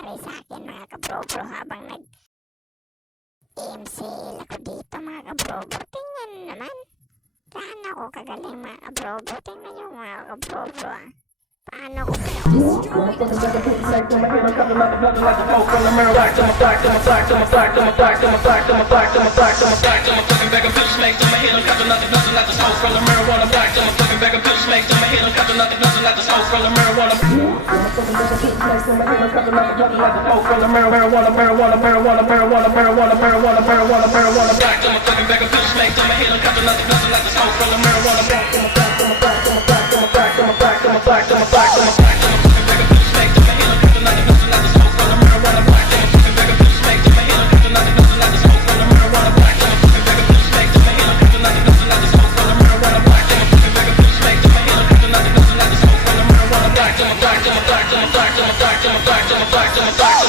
nangyari sa akin mga kabro-bro habang nag-EMCL ako dito mga kabro-bro. Tingnan naman. Paano ako kagaling mga kabro-bro. Tingnan nyo mga kabro-bro Paano ko back to my